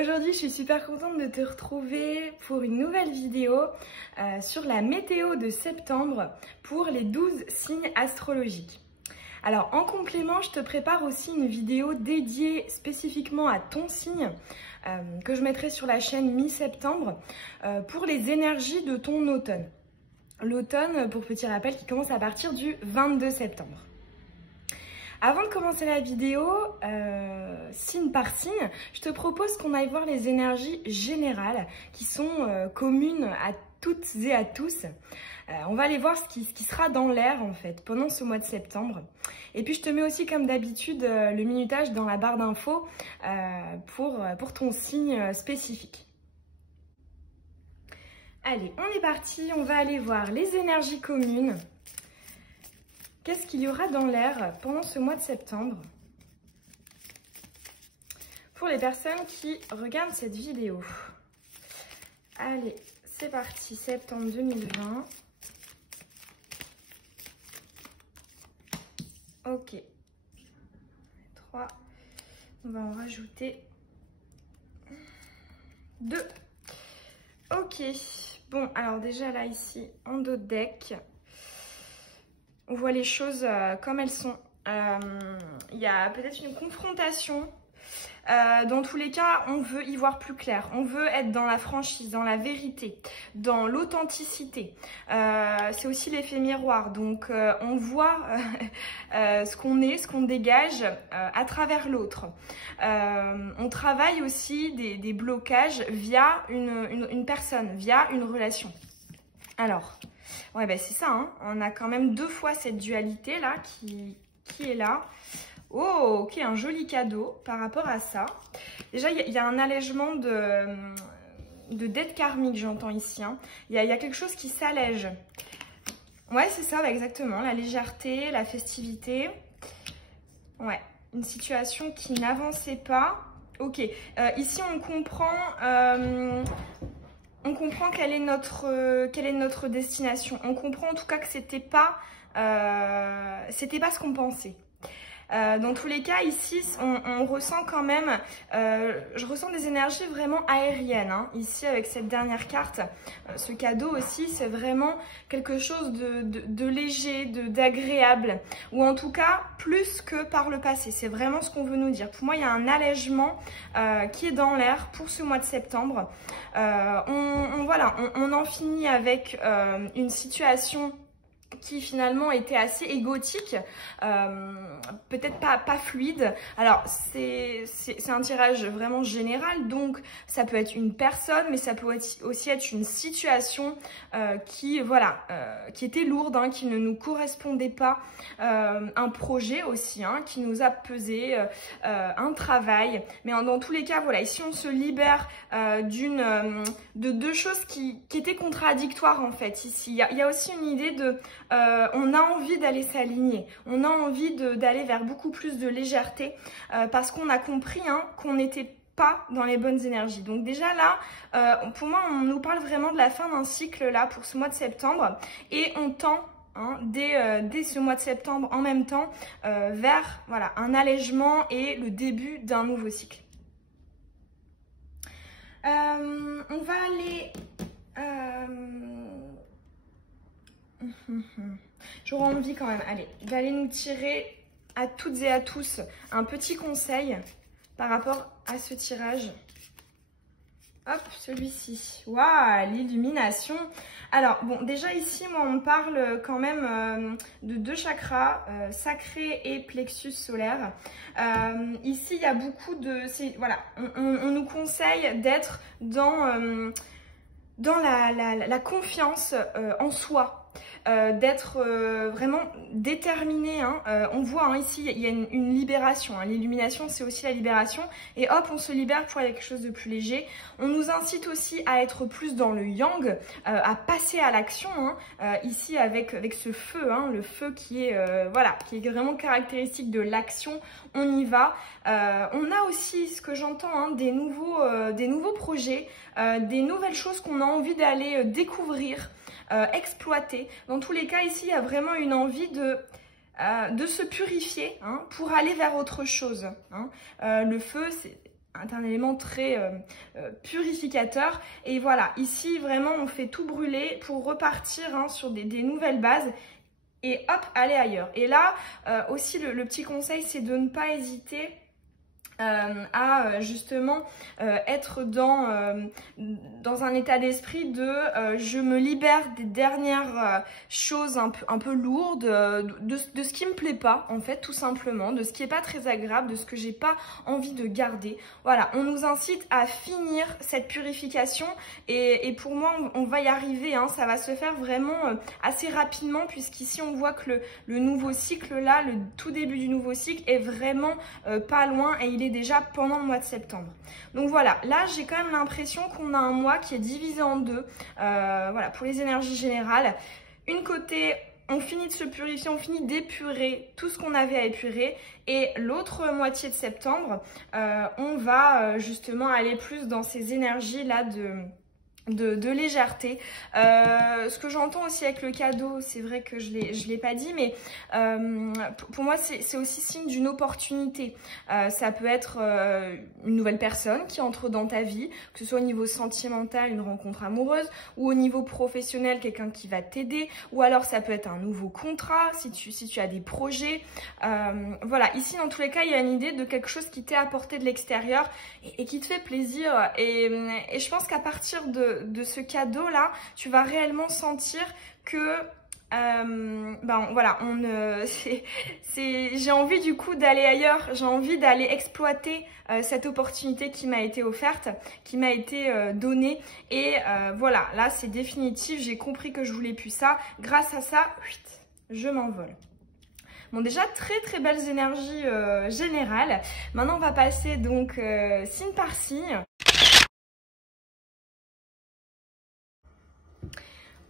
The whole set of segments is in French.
Aujourd'hui, je suis super contente de te retrouver pour une nouvelle vidéo sur la météo de septembre pour les 12 signes astrologiques. Alors, en complément, je te prépare aussi une vidéo dédiée spécifiquement à ton signe que je mettrai sur la chaîne mi-septembre pour les énergies de ton automne. L'automne, pour petit rappel, qui commence à partir du 22 septembre. Avant de commencer la vidéo, signe par signe, je te propose qu'on aille voir les énergies générales qui sont communes à toutes et à tous. On va aller voir ce qui sera dans l'air en fait pendant ce mois de septembre. Et puis je te mets aussi comme d'habitude le minutage dans la barre d'infos pour ton signe spécifique. Allez, on est parti, on va aller voir les énergies communes. Qu'est-ce qu'il y aura dans l'air pendant ce mois de septembre pour les personnes qui regardent cette vidéo? Allez, c'est parti, septembre 2020. Ok. 3. On va en rajouter 2. Ok. Bon, alors déjà là, ici, en dos de deck, on voit les choses comme elles sont. Il y a peut-être une confrontation. Dans tous les cas, on veut y voir plus clair. On veut être dans la franchise, dans la vérité, dans l'authenticité. C'est aussi l'effet miroir. Donc, on voit ce qu'on est, ce qu'on dégage à travers l'autre. On travaille aussi des blocages via une personne, via une relation. Alors, ouais, ben c'est ça, hein. On a quand même deux fois cette dualité là qui est là. Oh, ok, un joli cadeau par rapport à ça. Déjà, il y a un allègement de dette karmique, j'entends ici. Hein. Il y a quelque chose qui s'allège. Ouais, c'est ça, bah, exactement. La légèreté, la festivité. Ouais, une situation qui n'avançait pas. Ok, ici on comprend quelle est notre destination. On comprend en tout cas que c'était pas ce qu'on pensait. Dans tous les cas, ici, on ressent quand même, je ressens des énergies vraiment aériennes. Hein. Ici, avec cette dernière carte, ce cadeau aussi, c'est vraiment quelque chose de léger, d'agréable. Ou en tout cas, plus que par le passé. C'est vraiment ce qu'on veut nous dire. Pour moi, il y a un allègement qui est dans l'air pour ce mois de septembre. On en finit avec une situation qui finalement était assez égotique, peut-être pas fluide. Alors c'est un tirage vraiment général, donc ça peut être une personne, mais ça peut aussi être une situation qui était lourde, hein, qui ne nous correspondait pas, un projet aussi, hein, qui nous a pesé, un travail. Mais dans tous les cas, voilà, ici on se libère de deux choses qui étaient contradictoires en fait. Ici, il y a aussi une idée de on a envie d'aller s'aligner, on a envie d'aller vers beaucoup plus de légèreté parce qu'on a compris, hein, qu'on n'était pas dans les bonnes énergies. Donc déjà là, pour moi, on nous parle vraiment de la fin d'un cycle là pour ce mois de septembre et on tend, hein, dès ce mois de septembre en même temps vers voilà, un allègement et le début d'un nouveau cycle. On va aller... J'aurais envie quand même, allez, d'aller nous tirer à toutes et à tous un petit conseil par rapport à ce tirage. Hop, celui-ci. Waouh, l'illumination. Alors, bon, déjà ici, moi, on parle quand même de deux chakras, sacré et plexus solaire. Ici, il y a beaucoup de... Voilà, on nous conseille d'être dans la confiance en soi. D'être vraiment déterminé, hein. On voit, hein, ici il y a une libération, hein. L'illumination c'est aussi la libération et hop on se libère pour aller à quelque chose de plus léger. On nous incite aussi à être plus dans le yang, à passer à l'action, hein. Ici avec ce feu, hein, le feu qui est qui est vraiment caractéristique de l'action. On y va. On a aussi ce que j'entends, hein, des nouveaux projets, des nouvelles choses qu'on a envie d'aller découvrir, exploiter. Dans tous les cas, ici, il y a vraiment une envie de se purifier, hein, pour aller vers autre chose. Hein. Le feu, un élément très purificateur. Et voilà, ici vraiment on fait tout brûler pour repartir hein, sur des nouvelles bases et hop, aller ailleurs. Et là aussi le petit conseil, c'est de ne pas hésiter à justement être dans un état d'esprit de je me libère des dernières choses un peu lourdes, de ce qui me plaît pas en fait, tout simplement, de ce qui est pas très agréable, de ce que j'ai pas envie de garder. Voilà, on nous incite à finir cette purification et pour moi on va y arriver, hein, ça va se faire vraiment assez rapidement puisqu'ici on voit que le nouveau cycle là, le tout début du nouveau cycle est vraiment pas loin et il est déjà pendant le mois de septembre. Donc voilà, là j'ai quand même l'impression qu'on a un mois qui est divisé en deux, voilà, pour les énergies générales. Une côté, on finit de se purifier, on finit d'épurer tout ce qu'on avait à épurer, et l'autre moitié de septembre, on va justement aller plus dans ces énergies là de légèreté. Ce que j'entends aussi avec le cadeau, c'est vrai que je l'ai pas dit, mais pour moi c'est aussi signe d'une opportunité. Ça peut être une nouvelle personne qui entre dans ta vie, que ce soit au niveau sentimental, une rencontre amoureuse, ou au niveau professionnel, quelqu'un qui va t'aider, ou alors ça peut être un nouveau contrat si tu as des projets. Voilà, ici dans tous les cas il y a une idée de quelque chose qui t'est apporté de l'extérieur et qui te fait plaisir, et je pense qu'à partir de ce cadeau là, tu vas réellement sentir que voilà, j'ai envie du coup d'aller ailleurs, j'ai envie d'aller exploiter cette opportunité qui m'a été offerte, qui m'a été donnée, et voilà, là c'est définitif, j'ai compris que je voulais plus ça, grâce à ça, je m'envole. Bon, déjà très belles énergies générales. Maintenant on va passer donc signe par signe.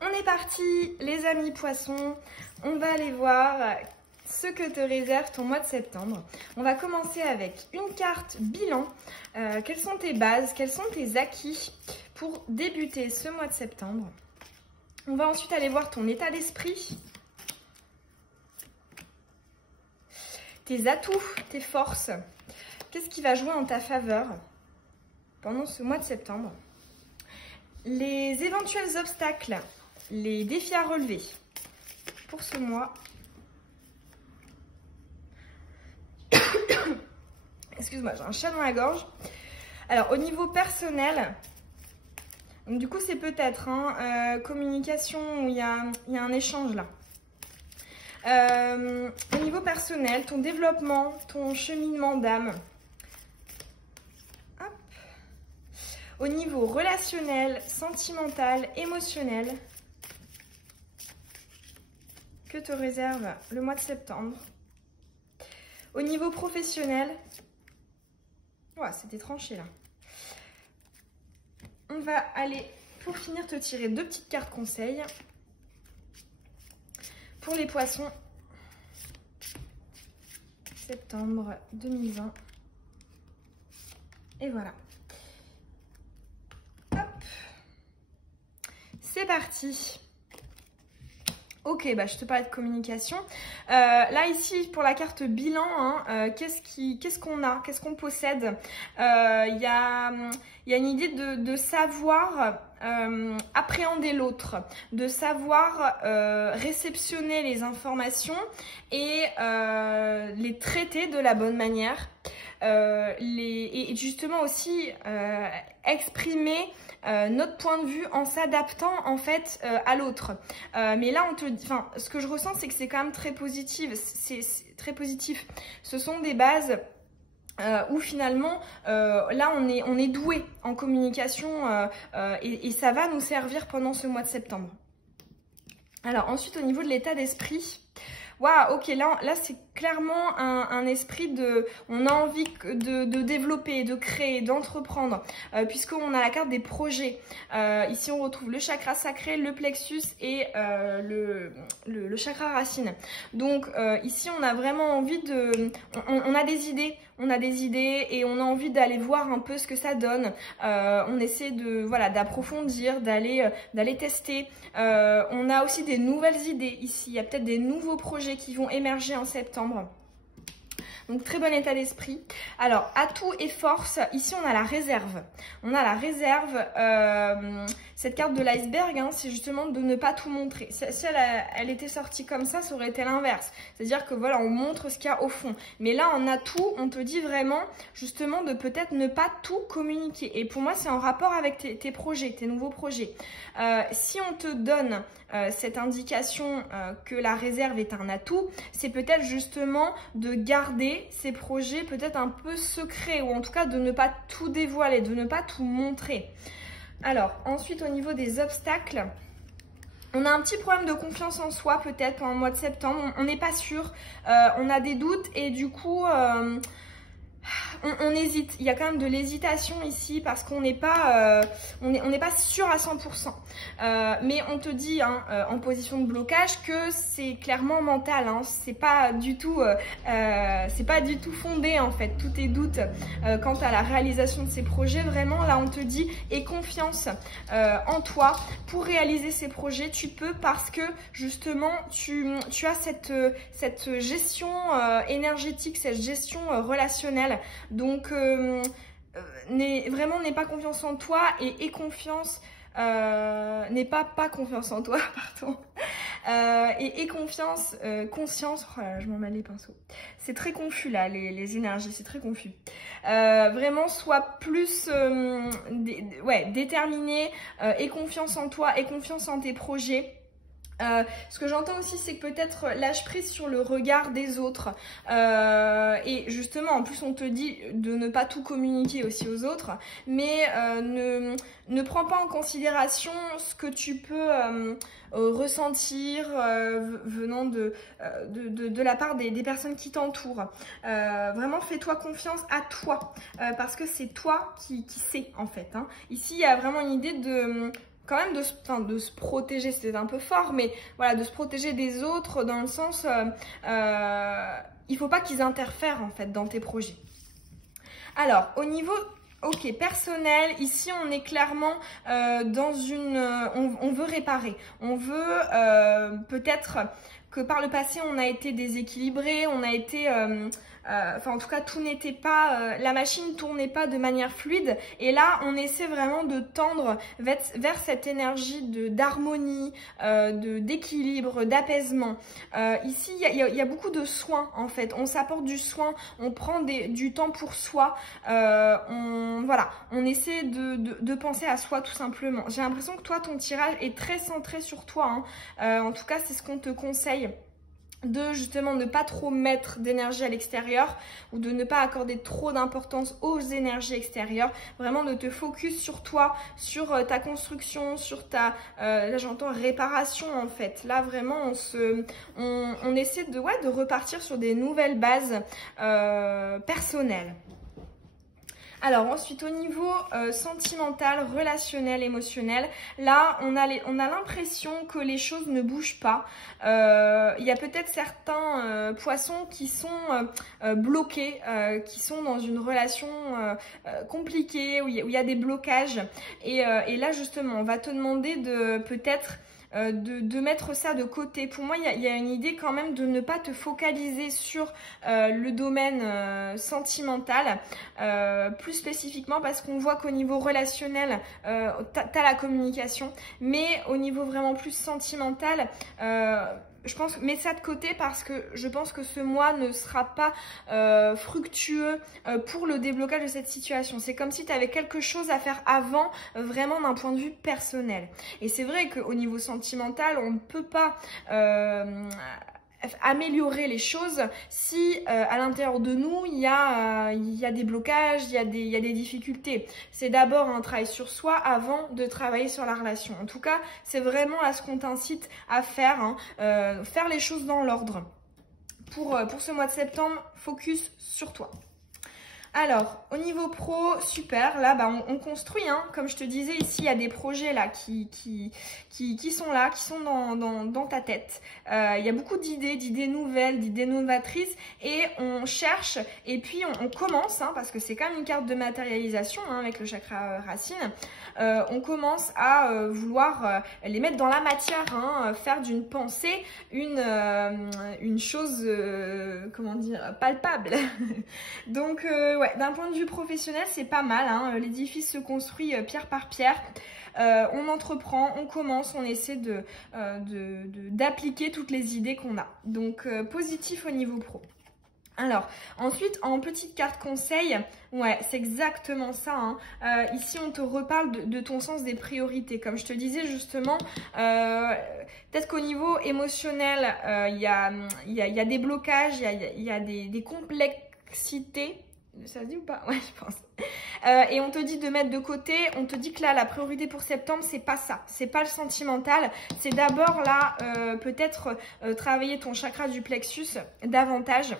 On est parti les amis poissons, on va aller voir ce que te réserve ton mois de septembre. On va commencer avec une carte bilan. Quelles sont tes bases, quels sont tes acquis pour débuter ce mois de septembre? On va ensuite aller voir ton état d'esprit, tes atouts, tes forces. Qu'est-ce qui va jouer en ta faveur pendant ce mois de septembre? Les éventuels obstacles, les défis à relever pour ce mois. Excuse-moi, j'ai un chat dans la gorge. Alors, au niveau personnel, donc, du coup, c'est peut-être communication où il y a un échange là. Au niveau personnel, ton développement, ton cheminement d'âme. Au niveau relationnel, sentimental, émotionnel, que te réserve le mois de septembre? Au niveau professionnel, ouais, c'était tranché là. On va aller, pour finir, te tirer deux petites cartes conseils pour les poissons. Septembre 2020. Et voilà. C'est parti. Ok, bah je te parlais de communication. Là ici pour la carte bilan, qu'est-ce qu'on a, qu'est-ce qu'on possède? Il y a une idée de savoir appréhender l'autre, de savoir réceptionner les informations et les traiter de la bonne manière. Et justement aussi exprimer notre point de vue en s'adaptant en fait à l'autre. Mais là, ce que je ressens, c'est que c'est quand même très positif. C'est très positif. Ce sont des bases où finalement, là, on est doué en communication et ça va nous servir pendant ce mois de septembre. Alors ensuite, au niveau de l'état d'esprit, waouh, ok, là c'est clairement un esprit de... On a envie de développer, de créer, d'entreprendre, puisqu'on a la carte des projets. Ici, on retrouve le chakra sacré, le plexus et le chakra racine. Donc, ici, on a vraiment envie de... On a des idées. On a des idées et on a envie d'aller voir un peu ce que ça donne. On essaie d'approfondir, d'aller tester. On a aussi des nouvelles idées ici. Il y a peut-être des nouveaux projets qui vont émerger en septembre. Donc très bon état d'esprit. Alors, atout et force, ici on a la réserve. On a la réserve, cette carte de l'iceberg, hein, c'est justement de ne pas tout montrer. Si elle était sortie comme ça aurait été l'inverse. C'est-à-dire que voilà, on montre ce qu'il y a au fond. Mais là, en atout, on te dit vraiment justement de peut-être ne pas tout communiquer. Et pour moi, c'est en rapport avec tes projets, tes nouveaux projets. Si on te donne cette indication que la réserve est un atout, c'est peut-être justement de garder ces projets peut-être un peu secrets, ou en tout cas de ne pas tout dévoiler, de ne pas tout montrer. Alors, ensuite au niveau des obstacles, on a un petit problème de confiance en soi peut-être pendant le mois de septembre, on n'est pas sûr, on a des doutes et du coup on hésite. Il y a quand même de l'hésitation ici parce qu'on n'est pas, on n'est pas sûr à 100%. Mais on te dit hein, en position de blocage que c'est clairement mental. Hein, c'est pas du tout fondé en fait. Tous tes doutes quant à la réalisation de ces projets, vraiment là on te dit aie confiance en toi pour réaliser ces projets. Tu peux parce que justement tu as cette gestion énergétique, cette gestion relationnelle. Donc, n'aie pas confiance en toi et aie confiance, n'aie pas confiance en toi, pardon, et aie confiance, conscience, oh là là, je m'en mêle les pinceaux. C'est très confus là, les énergies, c'est très confus. Vraiment, sois plus déterminé, aie confiance en toi, aie confiance en tes projets. Ce que j'entends aussi, c'est que peut-être lâche prise sur le regard des autres. Et justement, en plus, on te dit de ne pas tout communiquer aussi aux autres, mais ne prends pas en considération ce que tu peux ressentir venant de la part des personnes qui t'entourent. Vraiment, fais-toi confiance à toi, parce que c'est toi qui sais en fait. Hein. Ici, il y a vraiment une idée de... quand même de se protéger, c'était un peu fort, mais voilà, de se protéger des autres dans le sens, il faut pas qu'ils interfèrent en fait dans tes projets. Alors, au niveau, ok, personnel, ici on est clairement dans une, on veut réparer, on veut peut-être que par le passé on a été déséquilibré, on a été... enfin en tout cas tout n'était pas, la machine tournait pas de manière fluide et là on essaie vraiment de tendre vers cette énergie d'harmonie, d'équilibre, d'apaisement. Ici il y a beaucoup de soins en fait, on s'apporte du soin, on prend du temps pour soi, on essaie de penser à soi tout simplement. J'ai l'impression que toi ton tirage est très centré sur toi, hein. En tout cas c'est ce qu'on te conseille, de justement ne pas trop mettre d'énergie à l'extérieur ou de ne pas accorder trop d'importance aux énergies extérieures, vraiment de te focus sur toi, sur ta construction, sur ta, là j'entends réparation en fait, là vraiment on essaie de repartir sur des nouvelles bases personnelles. Alors ensuite au niveau sentimental, relationnel, émotionnel, là on a l'impression que les choses ne bougent pas. Il y a peut-être certains poissons qui sont bloqués, qui sont dans une relation compliquée, où il y a des blocages. Et là justement on va te demander de peut-être... de mettre ça de côté. Pour moi, il y a une idée quand même de ne pas te focaliser sur le domaine sentimental, plus spécifiquement parce qu'on voit qu'au niveau relationnel, t'as la communication, mais au niveau vraiment plus sentimental, je pense, mets ça de côté parce que je pense que ce mois ne sera pas fructueux pour le déblocage de cette situation. C'est comme si tu avais quelque chose à faire avant, vraiment d'un point de vue personnel. Et c'est vrai qu'au niveau sentimental, on ne peut pas améliorer les choses si à l'intérieur de nous il y a des blocages, il y a des difficultés. C'est d'abord un travail sur soi avant de travailler sur la relation. En tout cas, c'est vraiment à ce qu'on t'incite à faire, hein, faire les choses dans l'ordre. Pour ce mois de septembre, focus sur toi. Alors, au niveau pro, super. Là, bah, on construit. Hein. Comme je te disais, ici, il y a des projets là qui sont là, qui sont dans ta tête. Il y a beaucoup d'idées nouvelles, d'idées novatrices. Et on cherche, et puis on commence, hein, parce que c'est quand même une carte de matérialisation hein, avec le chakra racine. On commence à vouloir les mettre dans la matière, hein, faire d'une pensée une chose, comment dire, palpable. Donc, ouais, d'un point de vue professionnel, c'est pas mal. Hein. L'édifice se construit pierre par pierre. On entreprend, on commence, on essaie d'appliquer toutes les idées qu'on a. Donc, positif au niveau pro. Alors, ensuite, en petite carte conseil, ouais, c'est exactement ça. Hein. Ici, on te reparle de ton sens des priorités. Comme je te disais justement, peut-être qu'au niveau émotionnel, il y a des blocages, il y a des complexités. Ça se dit ou pas? Ouais, je pense. Et on te dit de mettre de côté, on te dit que là, la priorité pour septembre, c'est pas ça. C'est pas le sentimental. C'est d'abord là, peut-être travailler ton chakra du plexus davantage.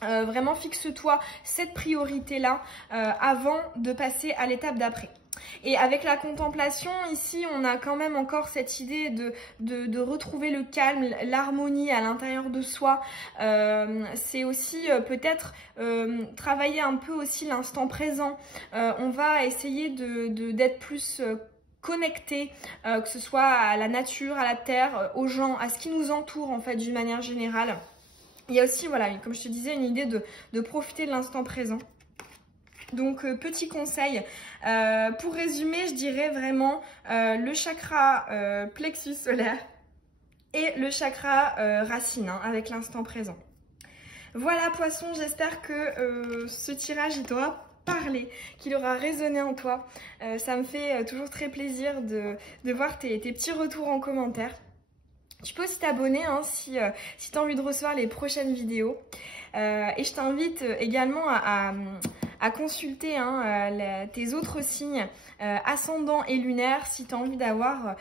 Vraiment fixe-toi cette priorité-là avant de passer à l'étape d'après. Et avec la contemplation, ici, on a quand même encore cette idée de retrouver le calme, l'harmonie à l'intérieur de soi. C'est aussi peut-être travailler un peu aussi l'instant présent. On va essayer d'être plus connecté, que ce soit à la nature, à la terre, aux gens, à ce qui nous entoure en fait d'une manière générale. Il y a aussi, voilà, comme je te disais, une idée de profiter de l'instant présent. Donc, petit conseil, pour résumer, je dirais vraiment le chakra plexus solaire et le chakra racine, hein, avec l'instant présent. Voilà, poisson, j'espère que ce tirage, il t'aura parlé, qu'il aura résonné en toi. Ça me fait toujours très plaisir de voir tes petits retours en commentaire. Tu peux aussi t'abonner hein, si tu as envie de recevoir les prochaines vidéos. Et je t'invite également à consulter hein, tes autres signes ascendants et lunaires si tu as envie d'avoir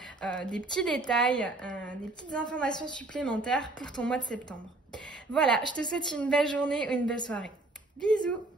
des petits détails, des petites informations supplémentaires pour ton mois de septembre. Voilà, je te souhaite une belle journée ou une belle soirée. Bisous!